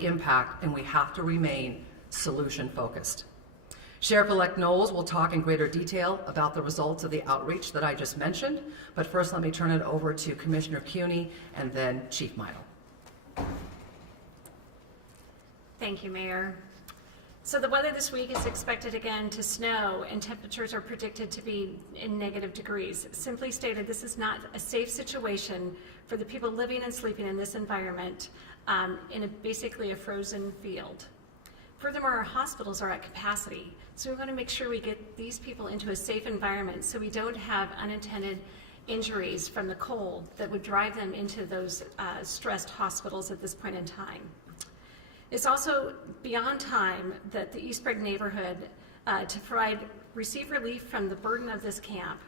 impact, and we have to remain solution-focused. Sheriff-elect Nowles will talk in greater detail about the results of the outreach that I just mentioned, but first let me turn it over to Commissioner Kuney and then Chief Meidl. Thank you, Mayor. So the weather this week is expected again to snow, and temperatures are predicted to be in negative degrees. Simply stated, this is not a safe situation for the people living and sleeping in this environment in basically a frozen field. Furthermore, our hospitals are at capacity, so we want to make sure we get these people into a safe environment so we don't have unintended injuries from the cold that would drive them into those stressed hospitals at this point in time. It's also beyond time that the East Sprague neighborhood to receive relief from the burden of this camp.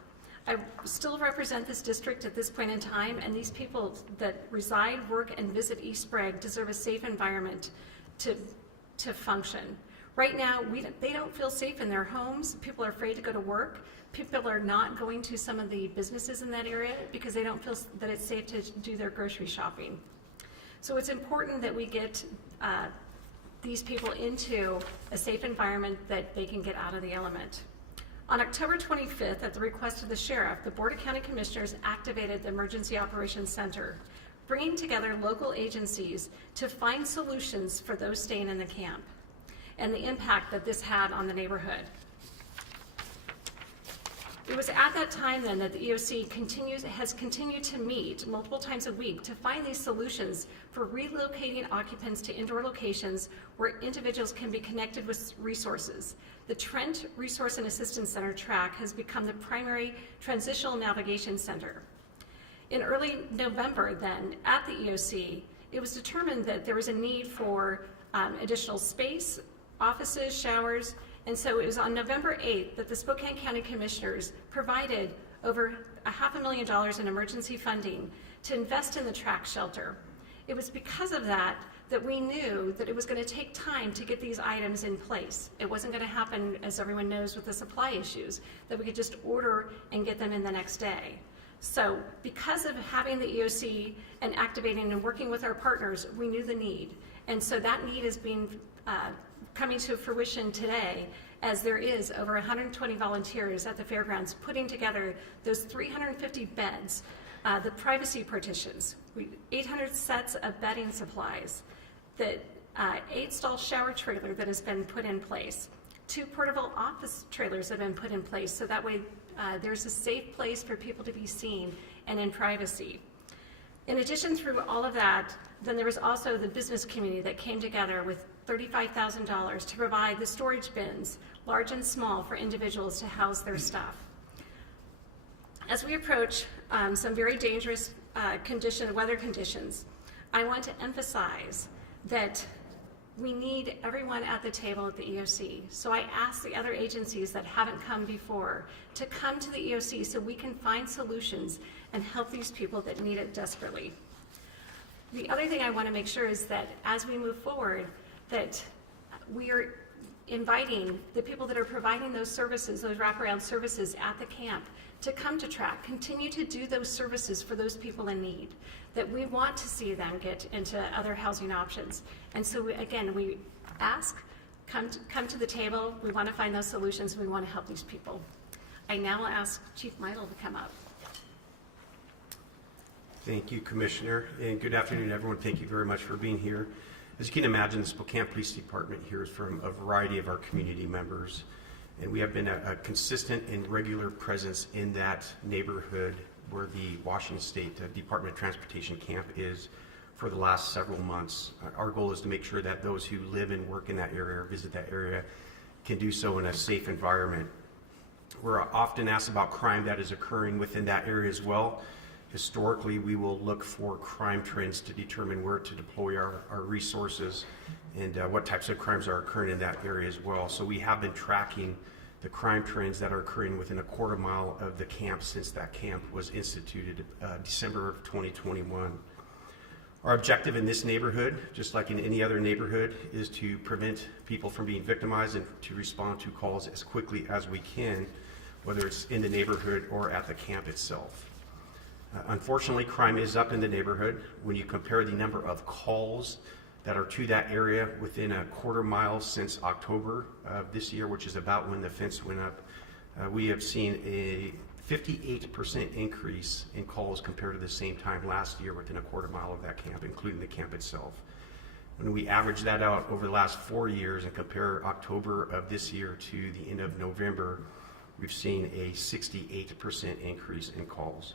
I still represent this district at this point in time, and these people that reside, work, and visit East Sprague deserve a safe environment to function. Right now, they don't feel safe in their homes. People are afraid to go to work. People are not going to some of the businesses in that area because they don't feel that it's safe to do their grocery shopping. So it's important that we get these people into a safe environment that they can get out of the element. On October 25th, at the request of the Sheriff, the Board of County Commissioners activated the Emergency Operations Center, bringing together local agencies to find solutions for those staying in the camp and the impact that this had on the neighborhood. It was at that time then that the EOC has continued to meet multiple times a week to find these solutions for relocating occupants to indoor locations where individuals can be connected with resources. The Trent Resource and Assistance Center track has become the primary transitional navigation center. In early November then, at the EOC, it was determined that there was a need for additional space, offices, showers, and so it was on November 8th that the Spokane County Commissioners provided over $500,000 in emergency funding to invest in the track shelter. It was because of that that we knew that it was going to take time to get these items in place. It wasn't going to happen, as everyone knows, with the supply issues, that we could just order and get them in the next day. So because of having the EOC and activating and working with our partners, we knew the need. And so that need is being coming to fruition today, as there is over 120 volunteers at the fairgrounds putting together those 350 beds, the privacy partitions, 800 sets of bedding supplies, the 8-stall shower trailer that has been put in place, 2 portable office trailers have been put in place, so that way there's a safe place for people to be seen and in privacy. In addition, through all of that, then there was also the business community that came together with $35,000 to provide the storage bins, large and small, for individuals to house their stuff. As we approach some very dangerous weather conditions, I want to emphasize that we need everyone at the table at the EOC. So I ask the other agencies that haven't come before to come to the EOC so we can find solutions and help these people that need it desperately. The other thing I want to make sure is that as we move forward, that we are inviting the people that are providing those services, those wraparound services at the camp, to come to track, continue to do those services for those people in need, that we want to see them get into other housing options. And so again, we ask, come to the table, we want to find those solutions, we want to help these people. I now will ask Chief Meidl to come up. Thank you, Commissioner, and good afternoon, everyone. Thank you very much for being here. As you can imagine, the Spokane Police Department hears from a variety of our community members, and we have been a consistent and regular presence in that neighborhood where the Washington State Department of Transportation camp is for the last several months. Our goal is to make sure that those who live and work in that area or visit that area can do so in a safe environment. We're often asked about crime that is occurring within that area as well. Historically, we will look for crime trends to determine where to deploy our resources and what types of crimes are occurring in that area as well. So we have been tracking the crime trends that are occurring within a quarter mile of the camp since that camp was instituted December of 2021. Our objective in this neighborhood, just like in any other neighborhood, is to prevent people from being victimized and to respond to calls as quickly as we can, whether it's in the neighborhood or at the camp itself. Unfortunately, crime is up in the neighborhood. When you compare the number of calls that are to that area within a quarter mile since October of this year, which is about when the fence went up. We have seen a 58% increase in calls compared to the same time last year within a quarter mile of that camp, including the camp itself. When we average that out over the last 4 years and compare October of this year to the end of November, we've seen a 68% increase in calls.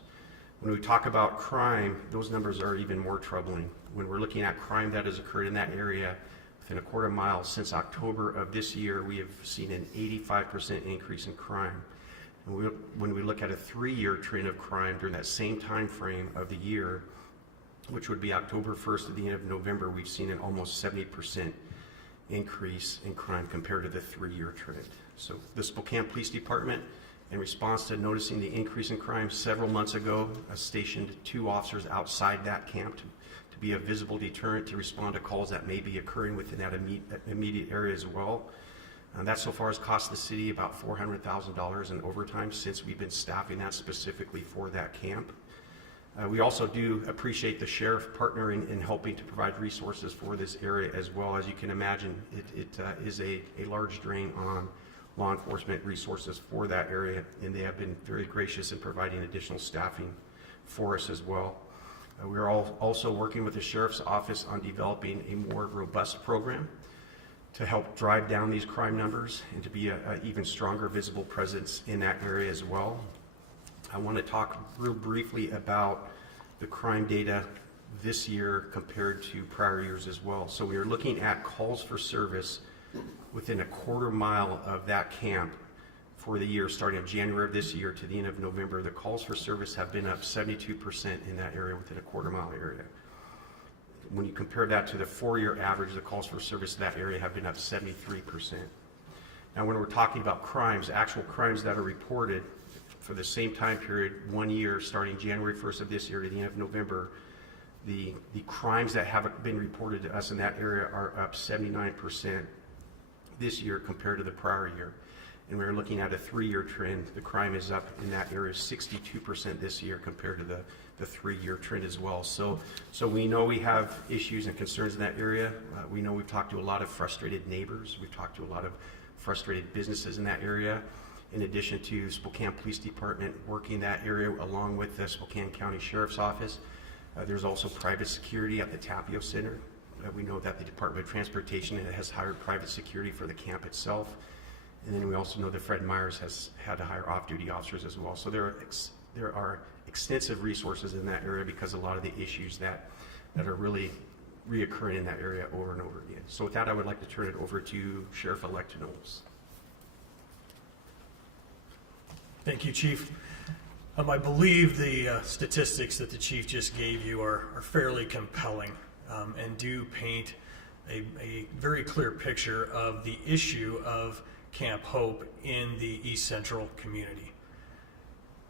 When we talk about crime, those numbers are even more troubling. When we're looking at crime that has occurred in that area within a quarter mile since October of this year, we have seen an 85% increase in crime. And when we look at a 3-year trend of crime during that same time frame of the year, which would be October 1st to the end of November, we've seen an almost 70% increase in crime compared to the 3-year trend. So the Spokane Police Department, in response to noticing the increase in crime several months ago, stationed 2 officers outside that camp to be a visible deterrent to respond to calls that may be occurring within that immediate area as well. That so far has cost the city about $400,000 in overtime since we've been staffing that specifically for that camp. We also do appreciate the sheriff partnering in helping to provide resources for this area as well. As you can imagine, it is a large drain on law enforcement resources for that area, and they have been very gracious in providing additional staffing for us as well. We are also working with the sheriff's office on developing a more robust program to help drive down these crime numbers and to be an even stronger visible presence in that area as well. I want to talk real briefly about the crime data this year compared to prior years as well. So we are looking at calls for service within a quarter mile of that camp for the year starting in January of this year to the end of November. The calls for service have been up 72% in that area within a quarter mile area. When you compare that to the 4-year average, the calls for service in that area have been up 73%. Now when we're talking about crimes, actual crimes that are reported for the same time period, 1 year, starting January 1st of this year to the end of November, the crimes that have been reported to us in that area are up 79% this year compared to the prior year. And we're looking at a 3-year trend. The crime is up in that area 62% this year compared to the 3-year trend as well. So we know we have issues and concerns in that area. We know we've talked to a lot of frustrated neighbors. We've talked to a lot of frustrated businesses in that area. In addition to Spokane Police Department working that area along with the Spokane County Sheriff's Office, there's also private security at the Tapio Center. We know that the Department of Transportation has hired private security for the camp itself. And then we also know that Fred Myers has had to hire off-duty officers as well. So there are extensive resources in that area because a lot of the issues that are really reoccurring in that area over and over again. So with that, I would like to turn it over to Sheriff-elect Nowles. Thank you, Chief. I believe the statistics that the Chief just gave you are fairly compelling and do paint a very clear picture of the issue of Camp Hope in the East Central community.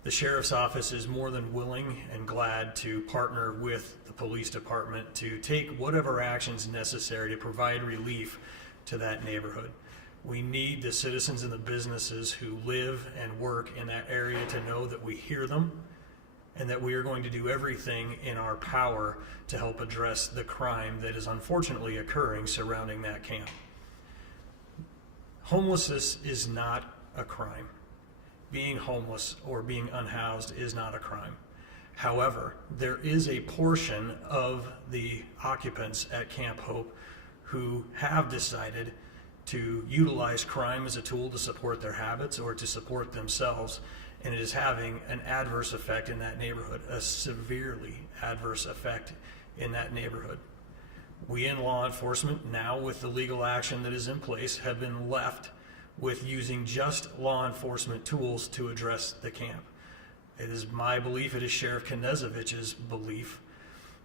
The Sheriff's Office is more than willing and glad to partner with the Police Department to take whatever actions necessary to provide relief to that neighborhood. We need the citizens and the businesses who live and work in that area to know that we hear them and that we are going to do everything in our power to help address the crime that is unfortunately occurring surrounding that camp. Homelessness is not a crime. Being homeless or being unhoused is not a crime. However, there is a portion of the occupants at Camp Hope who have decided to utilize crime as a tool to support their habits or to support themselves, and it is having an adverse effect in that neighborhood, a severely adverse effect in that neighborhood. We in law enforcement, now with the legal action that is in place, have been left with using just law enforcement tools to address the camp. It is my belief, it is Sheriff Knezevich's belief,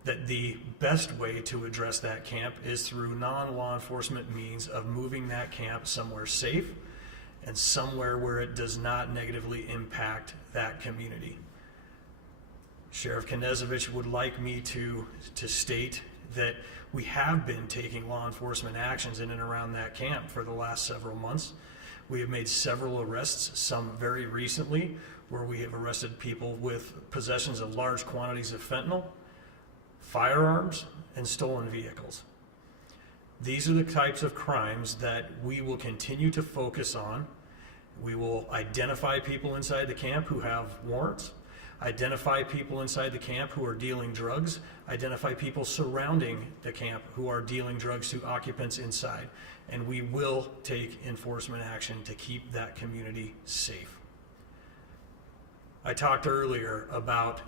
that the best way to address that camp is through non-law enforcement means of moving that camp somewhere safe and somewhere where it does not negatively impact that community. Sheriff Knezevich would like me to state that we have been taking law enforcement actions in and around that camp for the last several months. We have made several arrests, some very recently, where we have arrested people with possessions of large quantities of fentanyl, firearms, and stolen vehicles. These are the types of crimes that we will continue to focus on. We will identify people inside the camp who have warrants, identify people inside the camp who are dealing drugs, identify people surrounding the camp who are dealing drugs to occupants inside, and we will take enforcement action to keep that community safe. I talked earlier about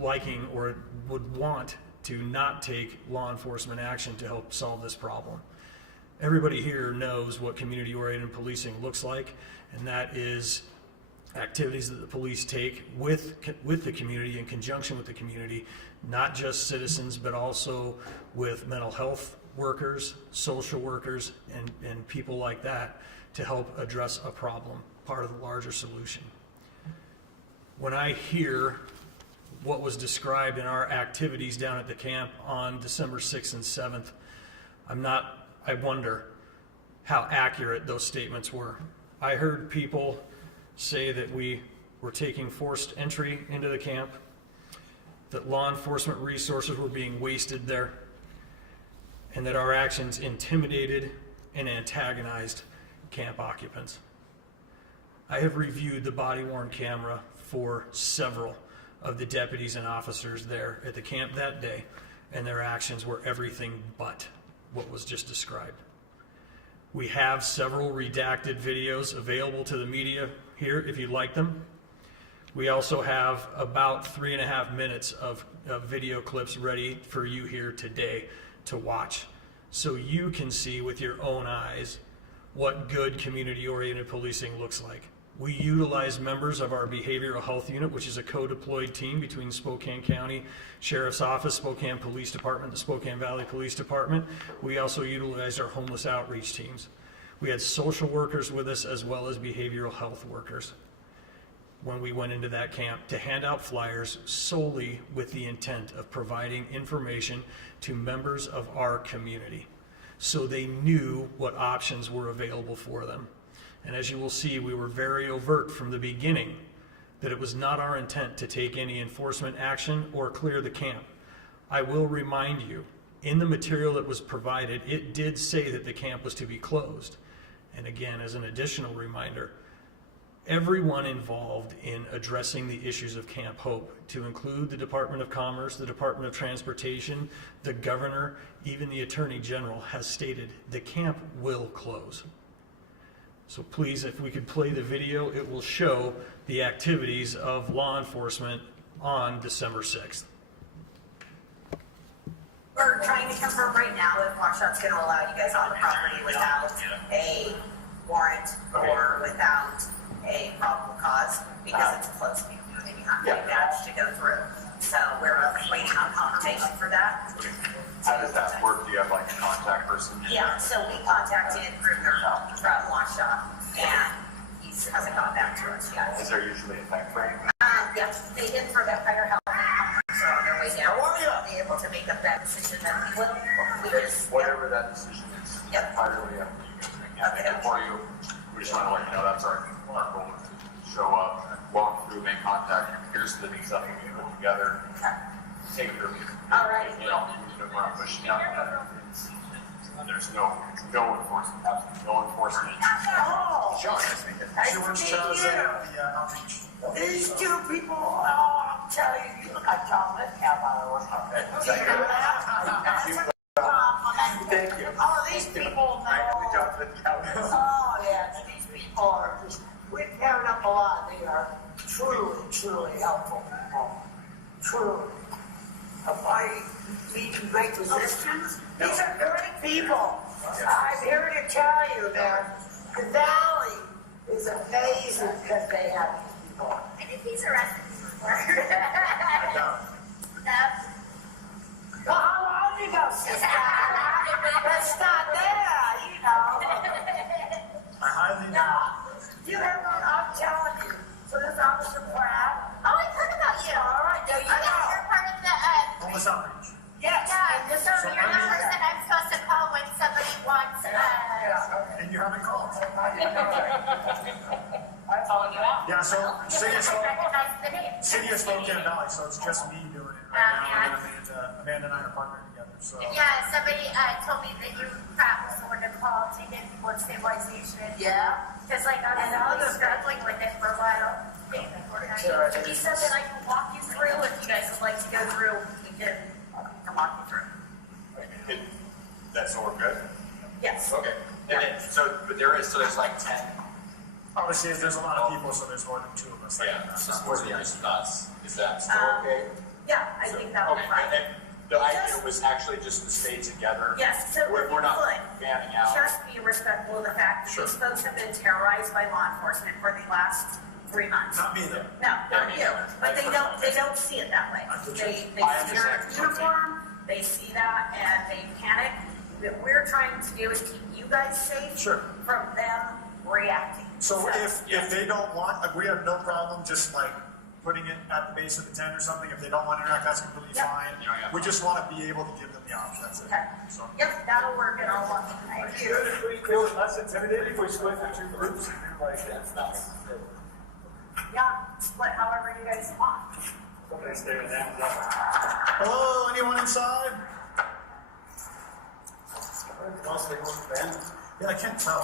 liking or would want to not take law enforcement action to help solve this problem. Everybody here knows what community-oriented policing looks like, and that is activities that the police take with the community, in conjunction with the community, not just citizens, but also with mental health workers, social workers, and people like that to help address a problem, part of the larger solution. When I hear what was described in our activities down at the camp on December 6th and 7th, I wonder how accurate those statements were. I heard people say that we were taking forced entry into the camp, that law enforcement resources were being wasted there, and that our actions intimidated and antagonized camp occupants. I have reviewed the body-worn camera for several of the deputies and officers there at the camp that day, and their actions were everything but what was just described. We have several redacted videos available to the media here if you'd like them. We also have about 3.5 minutes of video clips ready for you here today to watch, so you can see with your own eyes what good community-oriented policing looks like. We utilize members of our behavioral health unit, which is a co-deployed team between Spokane County Sheriff's Office, Spokane Police Department, the Spokane Valley Police Department. We also utilize our homeless outreach teams. We had social workers with us as well as behavioral health workers when we went into that camp to hand out flyers solely with the intent of providing information to members of our community so they knew what options were available for them. And as you will see, we were very overt from the beginning that it was not our intent to take any enforcement action or clear the camp. I will remind you, in the material that was provided, it did say that the camp was to be closed. And again, as an additional reminder, everyone involved in addressing the issues of Camp Hope, to include the Department of Commerce, the Department of Transportation, the governor, even the Attorney General, has stated the camp will close. So please, if we could play the video, it will show the activities of law enforcement on December 6th. We're trying to confirm right now if Washout's going to allow you guys on the property without a warrant or without a probable cause, because it's a closed community and you have to be badged to go through. So we're waiting on confirmation for that. How does that work? Do you have like a contact person? Yeah, so we contacted Bruner from Washout, and he hasn't got back to us yet. Is there usually a time frame? Yes, they did for that fire help. So on their way down, we'll be able to make up that decision that we will. We just, Whatever that decision is. Yep. Entirely up to you guys. Okay. And for you, we just want to let you know that's our goal, to show up, walk through, make contact. Here's the new stuff we put together. Take your lead. All right. You know, we're not pushing out. There's no enforcement. No enforcement. oh, Sean, nice to meet you. nice to meet you. These two people, oh, I'm telling you, you look like John Metcalf out of Thank you. Oh, these people, oh, yeah, these people are just, we've paired up a lot. They are truly, truly helpful people. Truly. Have I been in great positions? These are great people. I'm here to tell you that the Valley is amazing because they have these people. I think he's arrested before. I know. Well, how long ago, sister? Let's start there, you know. I highly No, you have no, I'm telling you. So this Officer Pratt. Oh, I've heard about you. All right, there you Oh, yeah, go. you're part of the, homeless outreach. Yes. yeah, so you're the person I'm supposed to call when somebody wants, And you haven't called. I'm calling you out. Yeah, so you don't recognize the name. City of Spokane Valley, so it's just me doing it right now, and Amanda and I are partnering together. So. Yeah, somebody told me that you Pratt was the one to call to get people in stabilization. Yeah. Because like I was really struggling with it for a while. He said that I can walk you through if you guys would like to go through. We can walk you through. That's all we're good? Yes. Okay. And then, but there's like 10. Obviously, there's a lot of people, so there's more than 2 of us. Yeah, it's just more than us. Is that still okay? Yeah, I think that would be fine. And the idea was actually just to stay together. Yes, so We're not good. fanning out. Just be respectful of the fact that these folks have been terrorized by law enforcement for the last 3 months. Not me though. No, not you. But they don't see it that way. They see your uniform, they see that, and they panic. What we're trying to do is keep you guys safe from them reacting. So if they don't want, like, we have no problem just like putting it at the base of the tent or something. If they don't want to interact, that's completely fine. We just want to be able to give them the option. That's it. Okay. So. Yep, that'll work in all one. Thank you. If we feel less intimidating, if we split the 2 groups and do like that's Yeah, split however you guys want. somebody stay with that. Hello, anyone inside? Yeah, I can't tell.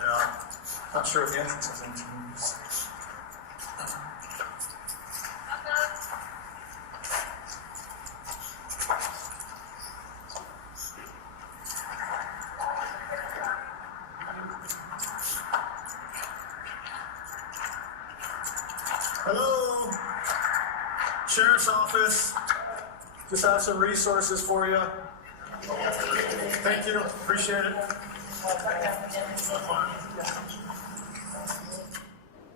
Yeah, not sure if the entrance is in. Hello, Sheriff's Office. Just have some resources for you. Thank you, appreciate it.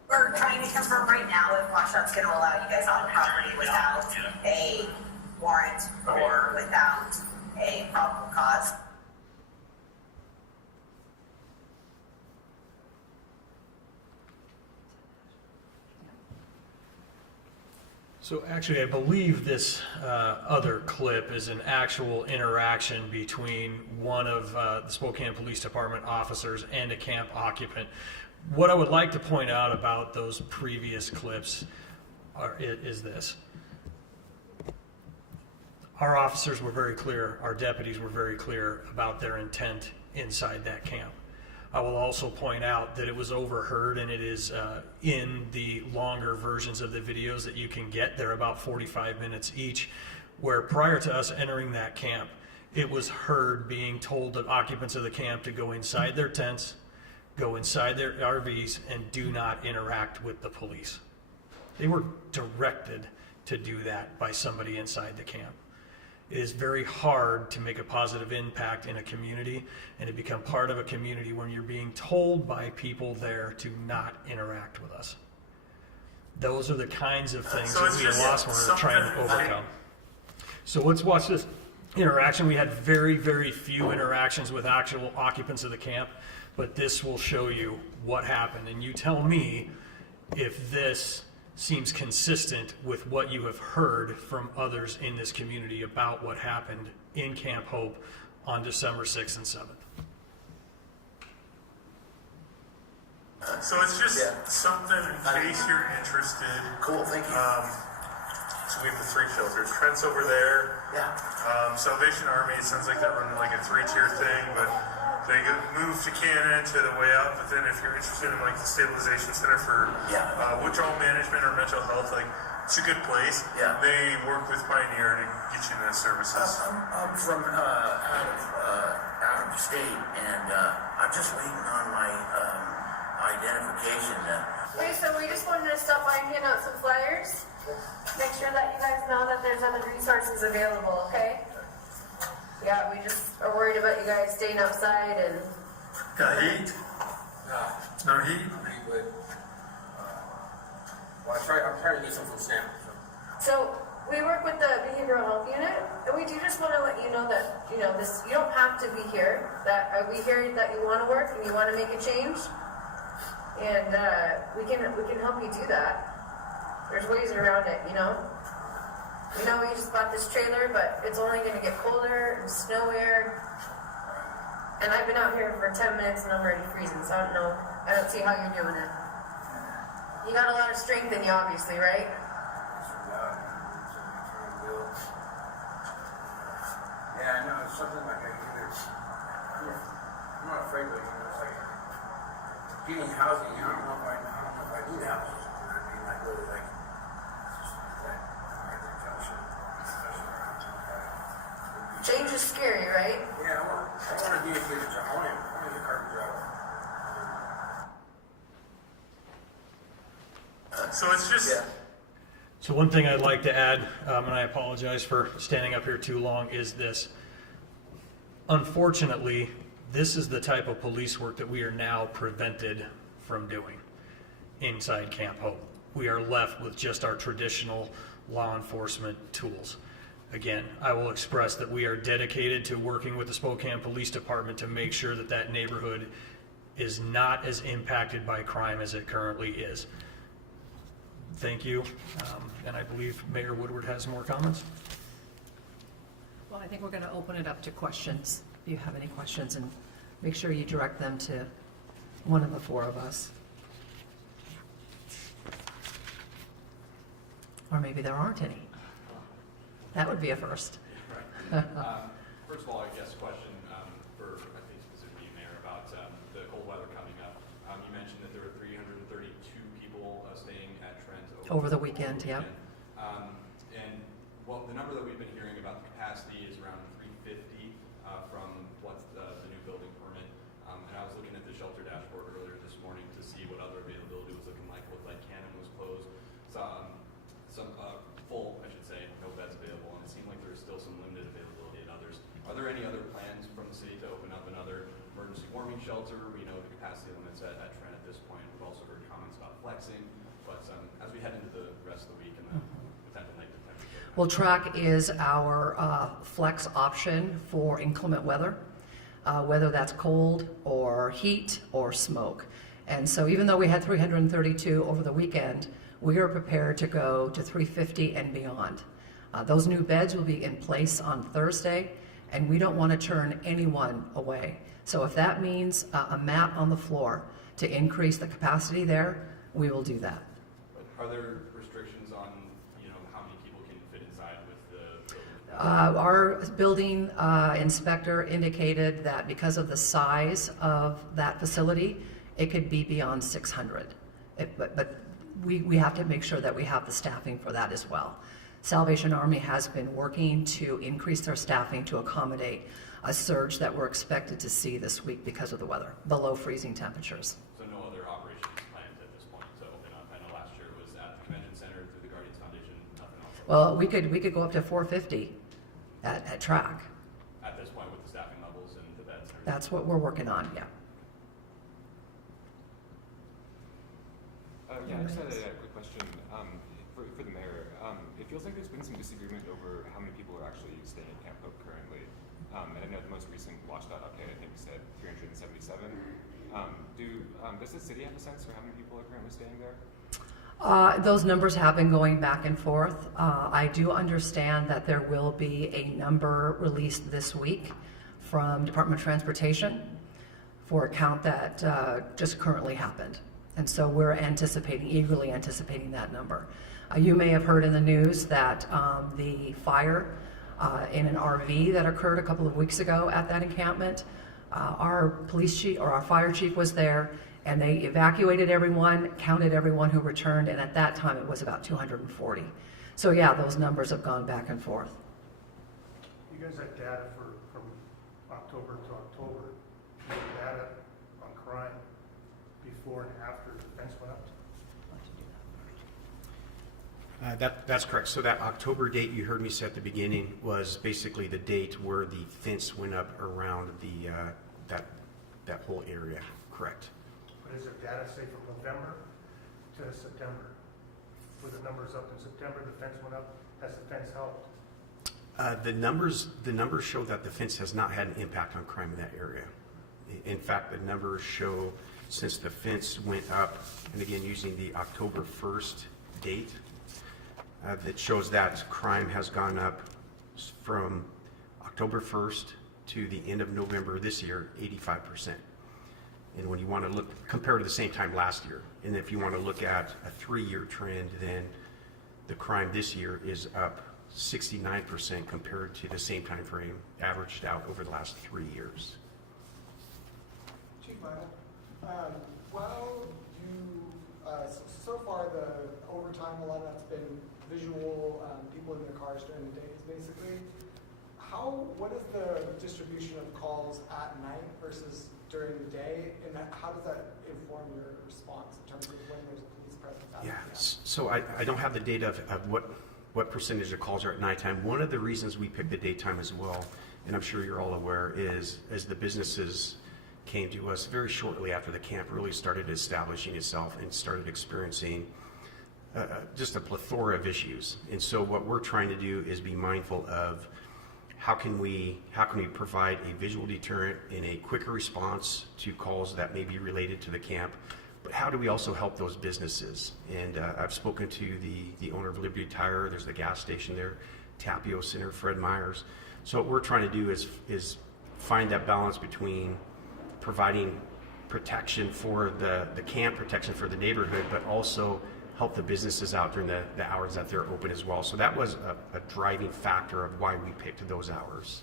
We're trying to confirm right now if Washup's going to allow you guys on property without a warrant or without a probable cause. So actually, I believe this other clip is an actual interaction between one of the Spokane Police Department officers and a camp occupant. What I would like to point out about those previous clips is this. Our officers were very clear, our deputies were very clear about their intent inside that camp. I will also point out that it was overheard, and it is in the longer versions of the videos that you can get. They're about 45 minutes each, where prior to us entering that camp, it was heard being told to occupants of the camp to go inside their tents, go inside their RVs, and do not interact with the police. They were directed to do that by somebody inside the camp. It is very hard to make a positive impact in a community and to become part of a community when you're being told by people there to not interact with us. Those are the kinds of things that we at Lossmore are trying to overcome. So let's watch this interaction. We had very, very few interactions with actual occupants of the camp, but this will show you what happened. And you tell me if this seems consistent with what you have heard from others in this community about what happened in Camp Hope on December 6th and 7th. So it's just something in case you're interested. Cool, thank you. So we have the 3 shelters. Trent's over there. Yeah. Salvation Army, it sounds like they're running like a 3-tier thing, but they move to Canada to the way out. But then if you're interested in like the stabilization center for withdrawal management or mental health, like it's a good place. Yeah. They work with Pioneer to get you in those services. I'm from out of state, and I'm just waiting on my identification. Okay, so we just wanted to stop by and hand out some flyers. Make sure that you guys know that there's other resources available, okay? Yeah, we just are worried about you guys staying outside and... Got heat? No heat? Pretty good. Well, I'm trying to get some from Sam. So, we work with the behavioral health unit, and we do just want to let you know that, you know, this, you don't have to be here, that we hear that you want to work and you want to make a change, and we can help you do that. There's ways around it, you know? We know we just bought this trailer, but it's only going to get colder and snowier. And I've been out here for 10 minutes and I'm already freezing, so I don't know. I don't see how you're doing it. You got a lot of strength in you, obviously, right? something like I either, I'm not afraid of it, it's like getting housing, I don't know if I need houses, you know what I mean, like really like, it's just that, I think I should, especially around 25. Change is scary, right? Yeah, I want to do a good job, I want to do a carpet job. So it's just, So one thing I'd like to add, and I apologize for standing up here too long, is this. Unfortunately, this is the type of police work that we are now prevented from doing inside Camp Hope. We are left with just our traditional law enforcement tools. Again, I will express that we are dedicated to working with the Spokane Police Department to make sure that that neighborhood is not as impacted by crime as it currently is. Thank you, and I believe Mayor Woodward has more comments. Well, I think we're going to open it up to questions, if you have any questions, and make sure you direct them to one of the four of us. Or maybe there aren't any. That would be a first. Right. First of all, I guess question for, I think specifically Mayor, about the cold weather coming up. You mentioned that there were 332 people staying at Trent Over the weekend, yeah. And well, the number that we've been hearing about the capacity is around 350 from what's the new building permit. And I was looking at the shelter dashboard earlier this morning to see what other availability was looking like. It looked like Cannon was closed. Some full, I should say, no beds available, and it seemed like there was still some limited availability at others. Are there any other plans from the city to open up another emergency warming shelter? We know the capacity limits at Trent at this point. We've also heard comments about flexing, but as we head into the rest of the week and the potential negative temperature. Well, track is our flex option for inclement weather, whether that's cold or heat or smoke. And so even though we had 332 over the weekend, we are prepared to go to 350 and beyond. Those new beds will be in place on Thursday, and we don't want to turn anyone away. So if that means a mat on the floor to increase the capacity there, we will do that. Are there restrictions on, how many people can fit inside with the building? Our building inspector indicated that because of the size of that facility, it could be beyond 600. But we have to make sure that we have the staffing for that as well. Salvation Army has been working to increase their staffing to accommodate a surge that we're expected to see this week because of the weather, below freezing temperatures. So no other operations planned at this point. So I know last year it was at the convention center through the Guardians Foundation, nothing else. Well, we could go up to 450 at track. At this point with the staffing levels and the beds and everything. That's what we're working on, yeah. Yeah, I just had a quick question for the mayor. It feels like there's been some disagreement over how many people are actually staying at Camp Hope currently. And I know the most recent WSDOT update, I think, said 377. Does the city have a sense for how many people are currently staying there? Those numbers have been going back and forth. I do understand that there will be a number released this week from Department of Transportation for a count that just currently happened. And so we're eagerly anticipating that number. You may have heard in the news that the fire in an RV that occurred a couple of weeks ago at that encampment, our police chief or our fire chief was there, and they evacuated everyone, counted everyone who returned, and at that time it was about 240. So yeah, those numbers have gone back and forth. You guys have data from October to October, you have data on crime before and after the fence went up? That's correct. So that October date you heard me say at the beginning was basically the date where the fence went up around the that whole area. Correct. But is there data, say, from November to September? Were the numbers up in September, the fence went up? Has the fence helped? The numbers show that the fence has not had an impact on crime in that area. In fact, the numbers show since the fence went up, and again using the October 1st date, that shows that crime has gone up from October 1st to the end of November this year, 85%. And when you want to look, compare to the same time last year, and if you want to look at a 3-year trend, then the crime this year is up 69% compared to the same time frame averaged out over the last 3 years. Chief Meidl, while you, so far the overtime, a lot of that's been visual, people in their cars during the days, basically. What is the distribution of calls at night versus during the day, and how does that inform your response in terms of when there's a police presence at the camp? So I don't have the data of what percentage of calls are at nighttime. One of the reasons we picked the daytime as well, and I'm sure you're all aware, is as the businesses came to us very shortly after the camp really started establishing itself and started experiencing just a plethora of issues. And so what we're trying to do is be mindful of how can we provide a visual deterrent and a quicker response to calls that may be related to the camp, but how do we also help those businesses? And I've spoken to the owner of Liberty Tire. There's the gas station there, Tapio Center, Fred Meyer's. So what we're trying to do is find that balance between providing protection for the camp, protection for the neighborhood, but also help the businesses out during the hours that they're open as well. So that was a driving factor of why we picked those hours.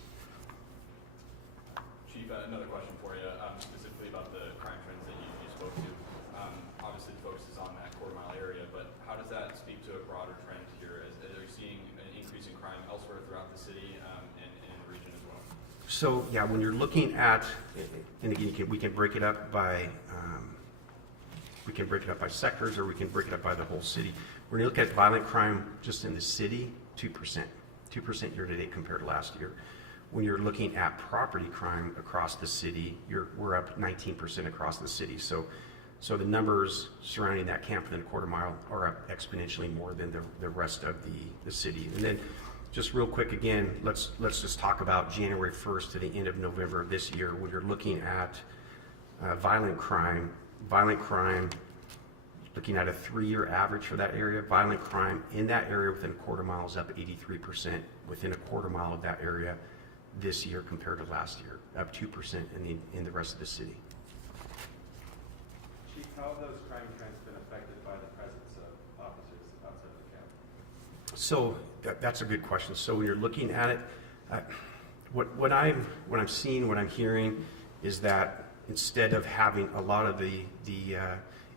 Chief, another question for you, specifically about the crime trends that you spoke to. Obviously, the focus is on that quarter-mile area, but how does that speak to a broader trend here? Are you seeing an increase in crime elsewhere throughout the city and in the region as well? So yeah, when you're looking at, and again, we can break it up by sectors, or we can break it up by the whole city. When you look at violent crime just in the city, 2% year to date compared to last year. When you're looking at property crime across the city, we're up 19% across the city. So the numbers surrounding that camp within a quarter mile are up exponentially more than the rest of the city. And then just real quick again, let's just talk about January 1st to the end of November of this year. When you're looking at violent crime, looking at a 3-year average for that area, violent crime in that area within a quarter mile is up 83% within a quarter mile of that area this year compared to last year, up 2% in the rest of the city. Chief, how have those crime trends been affected by the presence of officers outside of the camp? So that's a good question. So when you're looking at it, what I'm seeing, what I'm hearing is that instead of having a lot of the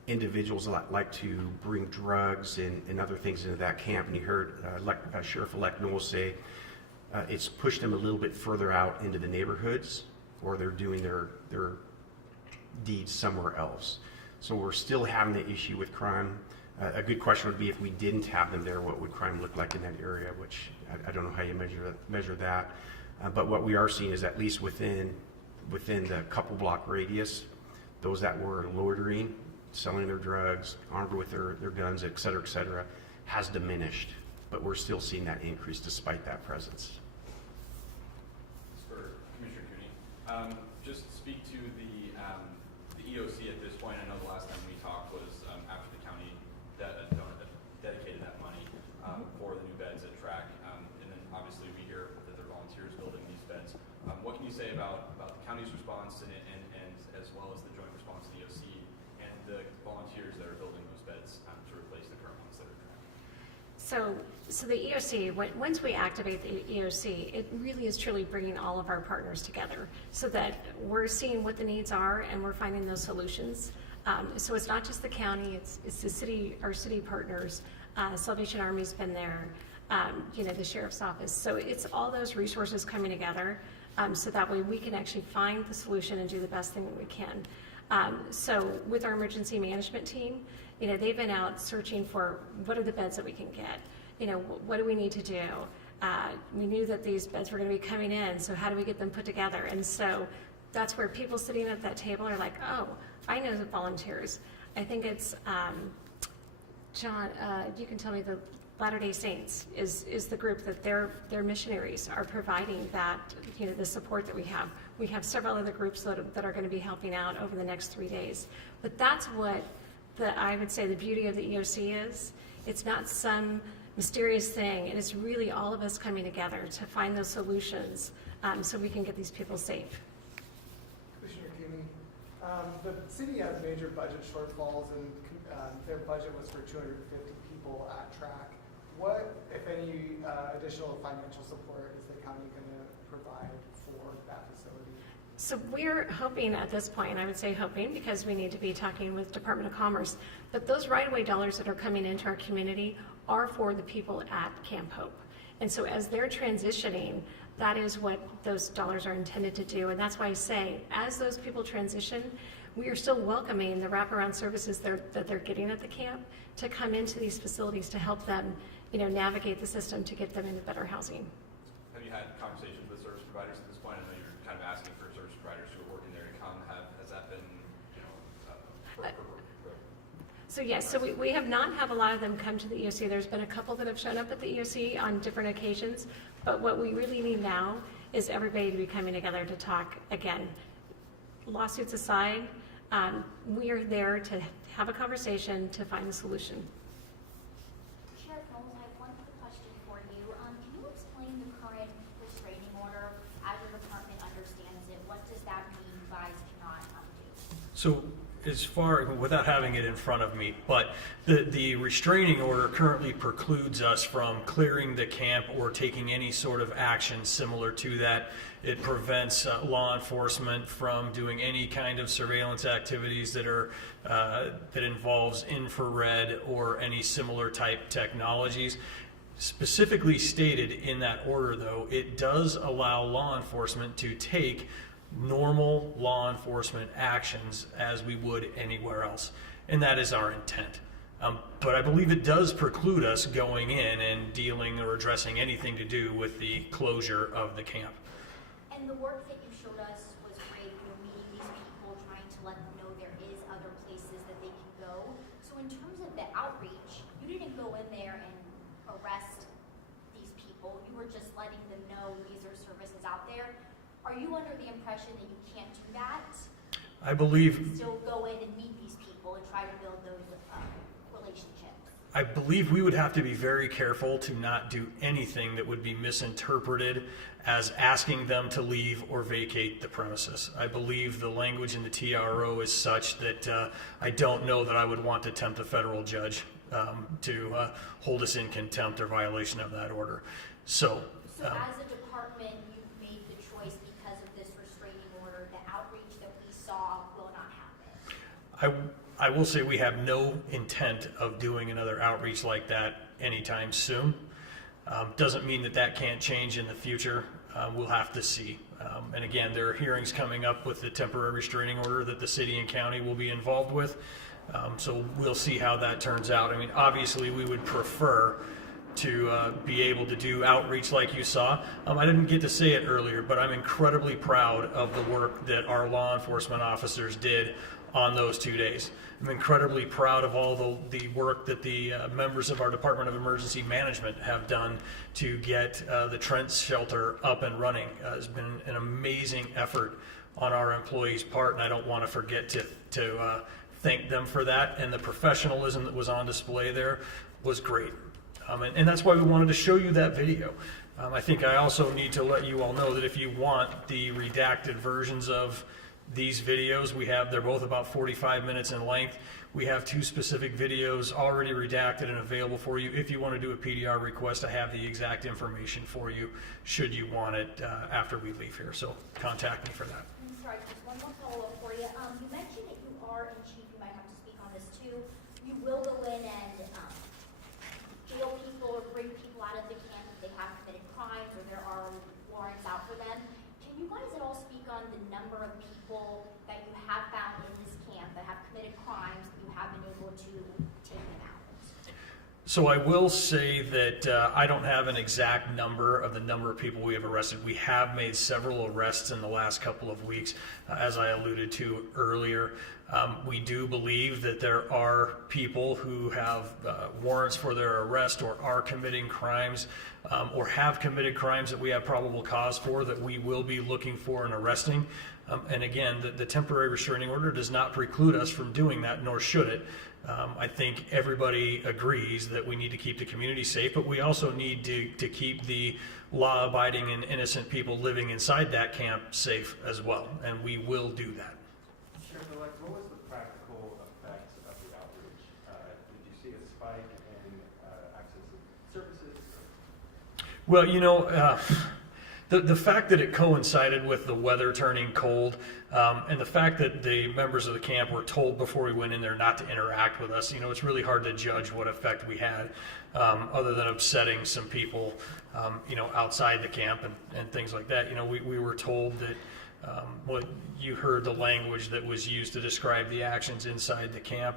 individuals that like to bring drugs and other things into that camp, and you heard Sheriff-elect Nowles say it's pushed them a little bit further out into the neighborhoods, or they're doing their deeds somewhere else. So we're still having the issue with crime. A good question would be, if we didn't have them there, what would crime look like in that area, which I don't know how you measure that. But what we are seeing is at least within the couple block radius, those that were loitering, selling their drugs, armed with their guns, et cetera, has diminished. But we're still seeing that increase despite that presence. For Commissioner Kuney, just speak to the EOC at this point. I know the last time we talked was after the county dedicated that money for the new beds at track, and then obviously we hear that there are volunteers building these beds. What can you say about the county's response and as well as the joint response to the EOC and the volunteers that are building those beds to replace the current ones that are tracked? So the EOC, once we activate the EOC, it really is truly bringing all of our partners together so that we're seeing what the needs are and we're finding those solutions. So it's not just the county, it's the city, our city partners. Salvation Army's been there, the sheriff's office. So it's all those resources coming together so that way we can actually find the solution and do the best thing that we can. So with our emergency management team, they've been out searching for what are the beds that we can get. What do we need to do? We knew that these beds were going to be coming in, so how do we get them put together? And so that's where people sitting at that table are like, oh, I know the volunteers. I think it's, John, you can tell me, the Latter-day Saints is the group that their missionaries are providing that, the support that we have. We have several other groups that are going to be helping out over the next 3 days. But that's what I would say the beauty of the EOC is. It's not some mysterious thing. It is really all of us coming together to find those solutions so we can get these people safe. Commissioner Kuney, the city has major budget shortfalls, and their budget was for 250 people at track. what, if any, additional financial support is the county going to provide for that facility? So we're hoping at this point, and I would say hoping because we need to be talking with Department of Commerce, but those right-of-way dollars that are coming into our community are for the people at Camp Hope. And so as they're transitioning, that is what those dollars are intended to do. And that's why I say, as those people transition, we are still welcoming the wraparound services that they're getting at the camp to come into these facilities to help them, navigate the system to get them into better housing. Have you had conversations with service providers at this point? I know you're kind of asking for service providers who are working there to come. Has that been, So yes, so we have not had a lot of them come to the EOC. There's been a couple that have shown up at the EOC on different occasions, but what we really need now is everybody to be coming together to talk again. Lawsuits aside, we are there to have a conversation to find a solution. Sheriff Nowles, I have one quick question for you. Can you explain the current restraining order as your department understands it? What does that mean you guys cannot do? So as far, without having it in front of me, but the restraining order currently precludes us from clearing the camp or taking any sort of action similar to that. It prevents law enforcement from doing any kind of surveillance activities that are that involves infrared or any similar type technologies. Specifically stated in that order, though, it does allow law enforcement to take normal law enforcement actions as we would anywhere else, and that is our intent. But I believe it does preclude us going in and dealing or addressing anything to do with the closure of the camp. And the work that you showed us was great, meeting these people, trying to let them know there is other places that they can go. So in terms of the outreach, you didn't go in there and arrest these people. You were just letting them know these are services out there. Are you under the impression that you can't do that? I believe Still go in and meet these people and try to build those relationships? I believe we would have to be very careful to not do anything that would be misinterpreted as asking them to leave or vacate the premises. I believe the language in the TRO is such that I don't know that I would want to tempt a federal judge to hold us in contempt or violation of that order. So as a department, you've made the choice because of this restraining order. The outreach that we saw will not happen. I will say we have no intent of doing another outreach like that anytime soon. Doesn't mean that that can't change in the future. We'll have to see. And again, there are hearings coming up with the temporary restraining order that the city and county will be involved with. So we'll see how that turns out. I mean, obviously we would prefer to be able to do outreach like you saw. I didn't get to say it earlier, but I'm incredibly proud of the work that our law enforcement officers did on those 2 days. I'm incredibly proud of all the work that the members of our Department of Emergency Management have done to get the Trent shelter up and running. It's been an amazing effort on our employees' part, and I don't want to forget to thank them for that. And the professionalism that was on display there was great. And that's why we wanted to show you that video. I think I also need to let you all know that if you want the redacted versions of these videos, they're both about 45 minutes in length. We have 2 specific videos already redacted and available for you. If you want to do a PDR request, I have the exact information for you should you want it after we leave here. So contact me for that. I'm sorry, just one more follow-up for you. You mentioned that you are, and Chief, you might have to speak on this too, you will go in and jail people or bring people out of the camp if they have committed crimes or there are warrants out for them. Can you guys at all speak on the number of people that you have found in this camp that have committed crimes that you have been able to take them out? So I will say that I don't have an exact number of the number of people we have arrested. We have made several arrests in the last couple of weeks, as I alluded to earlier. We do believe that there are people who have warrants for their arrest or are committing crimes or have committed crimes that we have probable cause for that we will be looking for and arresting. And again, the temporary restraining order does not preclude us from doing that, nor should it. I think everybody agrees that we need to keep the community safe, but we also need to keep the law-abiding and innocent people living inside that camp safe as well, and we will do that. Sheriff-elect, what was the practical effect of the outreach? Did you see a spike in access to services? Well, the fact that it coincided with the weather turning cold, and the fact that the members of the camp were told before we went in there not to interact with us, it's really hard to judge what effect we had, other than upsetting some people, outside the camp and things like that. We were told that what you heard the language that was used to describe the actions inside the camp.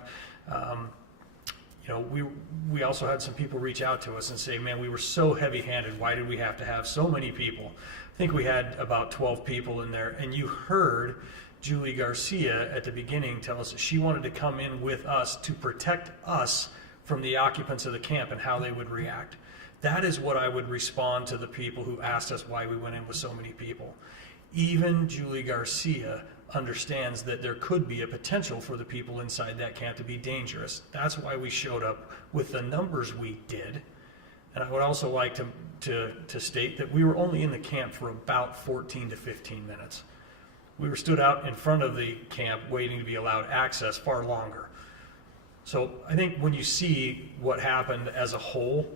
We also had some people reach out to us and say, man, we were so heavy-handed. Why did we have to have so many people? I think we had about 12 people in there. And you heard Julie Garcia at the beginning tell us that she wanted to come in with us to protect us from the occupants of the camp and how they would react. That is what I would respond to the people who asked us why we went in with so many people. Even Julie Garcia understands that there could be a potential for the people inside that camp to be dangerous. That's why we showed up with the numbers we did. And I would also like to state that we were only in the camp for about 14 to 15 minutes. We were stood out in front of the camp waiting to be allowed access far longer. So I think when you see what happened as a whole,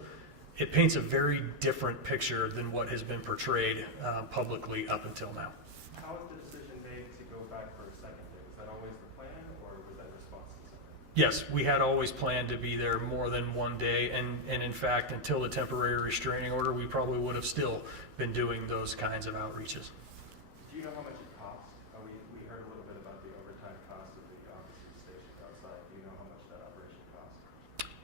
it paints a very different picture than what has been portrayed publicly up until now. How was the decision made to go back for a second day? Was that always the plan, or was that a response to something? Yes, we had always planned to be there more than one day, and in fact, until the temporary restraining order, we probably would have still been doing those kinds of outreaches. Do you know how much it cost? We heard a little bit about the overtime cost of the officers stationed outside. Do you know how much that operation cost?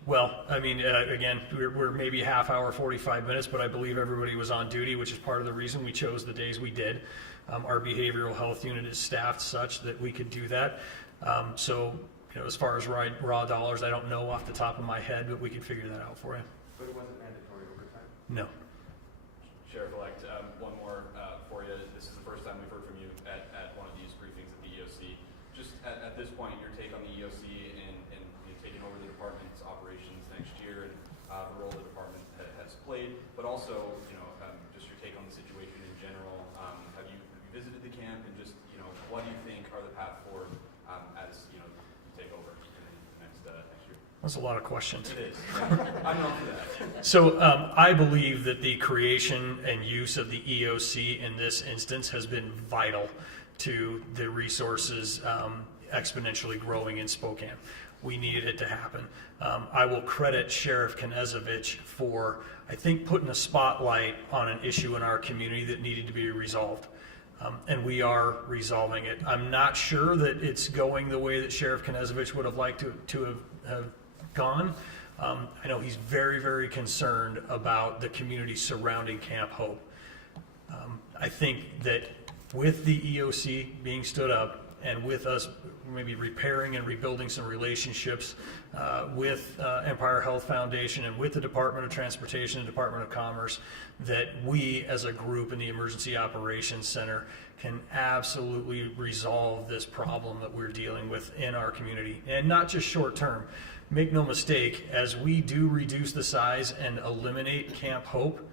Well, I mean, again, we're maybe a half hour, 45 minutes, but I believe everybody was on duty, which is part of the reason we chose the days we did. Our behavioral health unit is staffed such that we could do that. As far as raw dollars, I don't know off the top of my head, but we can figure that out for you. But it wasn't mandatory overtime? No. Sheriff-elect, one more for you. This is the first time we've heard from you at one of these briefings at the EOC. Just at this point, your take on the EOC and taking over the department's operations next year and the role the department has played, but also, just your take on the situation in general. Have you visited the camp, and just, what do you think are the path forward as, you take over in the next year? That's a lot of questions. It is. I'm known for that. So I believe that the creation and use of the EOC in this instance has been vital to the resources exponentially growing in Spokane. We needed it to happen. I will credit Sheriff Knezovich for, I think, putting a spotlight on an issue in our community that needed to be resolved. And we are resolving it. I'm not sure that it's going the way that Sheriff Knezovich would have liked to have gone. I know he's very, very concerned about the community surrounding Camp Hope. I think that with the EOC being stood up, and with us maybe repairing and rebuilding some relationships with Empire Health Foundation and with the Department of Transportation and Department of Commerce, that we as a group in the Emergency Operations Center can absolutely resolve this problem that we're dealing with in our community. And not just short term. Make no mistake, as we do reduce the size and eliminate Camp Hope,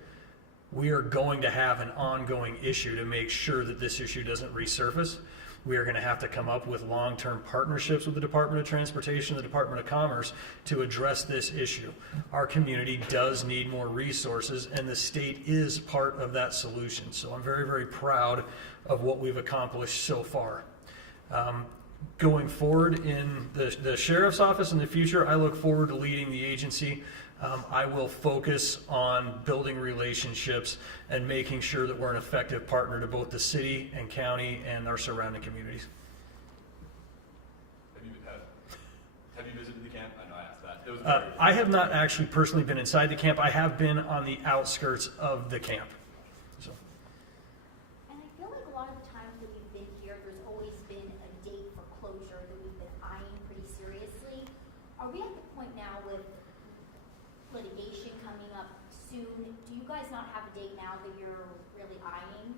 we are going to have an ongoing issue to make sure that this issue doesn't resurface. We are going to have to come up with long-term partnerships with the Department of Transportation, the Department of Commerce, to address this issue. Our community does need more resources, and the state is part of that solution. So I'm very, very proud of what we've accomplished so far. Going forward in the Sheriff's Office in the future, I look forward to leading the agency. I will focus on building relationships and making sure that we're an effective partner to both the city and county and our surrounding communities. Have you visited the camp? I know I asked that. I have not actually personally been inside the camp. I have been on the outskirts of the camp. So. And I feel like a lot of the times that we've been here, there's always been a date for closure that we've been eyeing pretty seriously. Are we at the point now with litigation coming up soon? Do you guys not have a date now that you're really eyeing?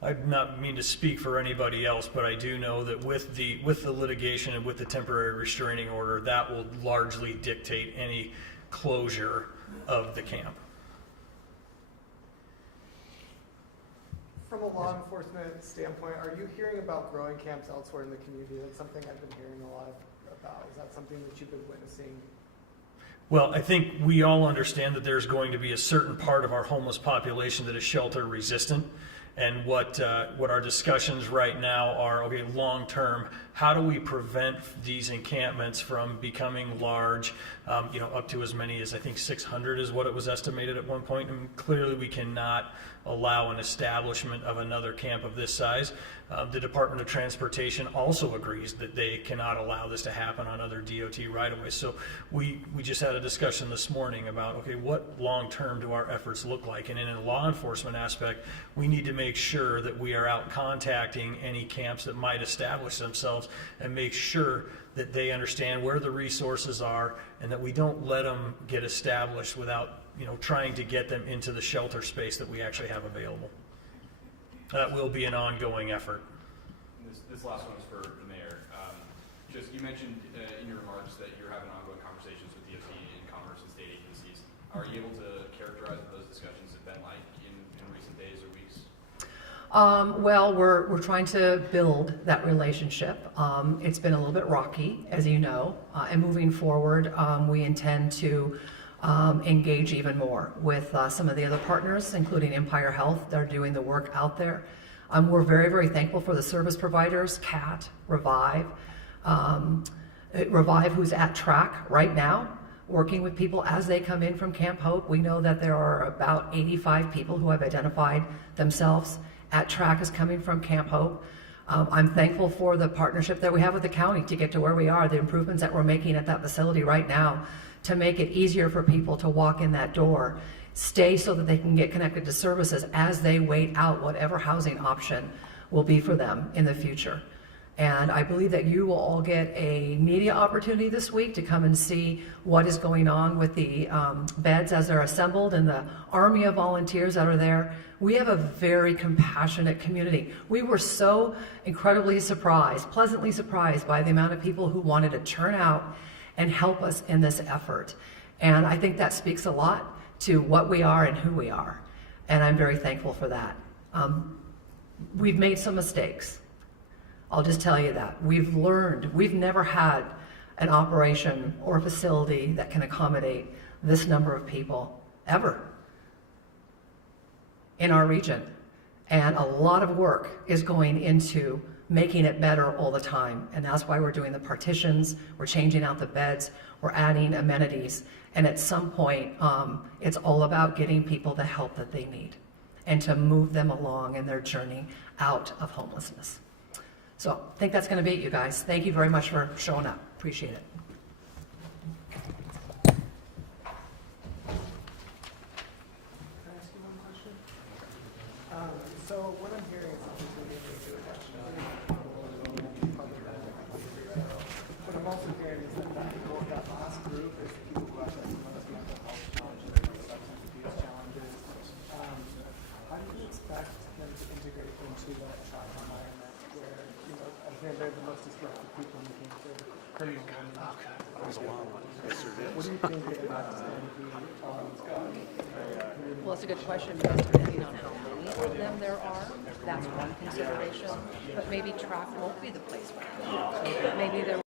I do not mean to speak for anybody else, but I do know that with the litigation and with the temporary restraining order, that will largely dictate any closure of the camp. From a law enforcement standpoint, are you hearing about growing camps elsewhere in the community? That's something I've been hearing a lot about. Is that something that you've been witnessing? Well, I think we all understand that there's going to be a certain part of our homeless population that is shelter resistant. And what our discussions right now are, okay, long term, how do we prevent these encampments from becoming large, up to as many as I think 600 is what it was estimated at one point. And clearly we cannot allow an establishment of another camp of this size. The Department of Transportation also agrees that they cannot allow this to happen on other DOT right-of-ways. So we just had a discussion this morning about, okay, what long-term do our efforts look like? And in a law enforcement aspect, we need to make sure that we are out contacting any camps that might establish themselves and make sure that they understand where the resources are and that we don't let them get established without trying to get them into the shelter space that we actually have available. That will be an ongoing effort. This last one is for the mayor. You mentioned in your remarks that you're having ongoing conversations with DOT and Commerce and state agencies. Are you able to characterize what those discussions have been like in recent days or weeks? Well, we're trying to build that relationship. It's been a little bit rocky, as you know, and moving forward, we intend to engage even more with some of the other partners, including Empire Health. They're doing the work out there. We're very, very thankful for the service providers, CAT, Revive, who's at track right now, working with people as they come in from Camp Hope. We know that there are about 85 people who have identified themselves. At track is coming from Camp Hope. I'm thankful for the partnership that we have with the county to get to where we are, the improvements that we're making at that facility right now to make it easier for people to walk in that door, stay so that they can get connected to services as they wait out whatever housing option will be for them in the future. And I believe that you will all get a media opportunity this week to come and see what is going on with the beds as they're assembled and the army of volunteers that are there. We have a very compassionate community. We were so incredibly surprised, pleasantly surprised by the amount of people who wanted to turn out and help us in this effort. And I think that speaks a lot to what we are and who we are. And I'm very thankful for that. We've made some mistakes. I'll just tell you that. We've learned. We've never had an operation or a facility that can accommodate this number of people ever in our region. And a lot of work is going into making it better all the time. And that's why we're doing the partitions, we're changing out the beds, we're adding amenities. And at some point, it's all about getting people the help that they need and to move them along in their journey out of homelessness. So I think that's going to be it, you guys. Thank you very much for showing up. Appreciate it. Can I ask you one question? So what I'm hearing is that there's going to be a big question. What I'm also hearing is that that last group is people who have like most mental health challenges or substance abuse challenges. How do you expect them to integrate into that child environment where, I think they're the most disruptive people in the camp, they're criminal. What do you think the impact is going to be on Well, it's a good question because depending on how many of them there are, that's one consideration. But maybe track won't be the place for them. Maybe there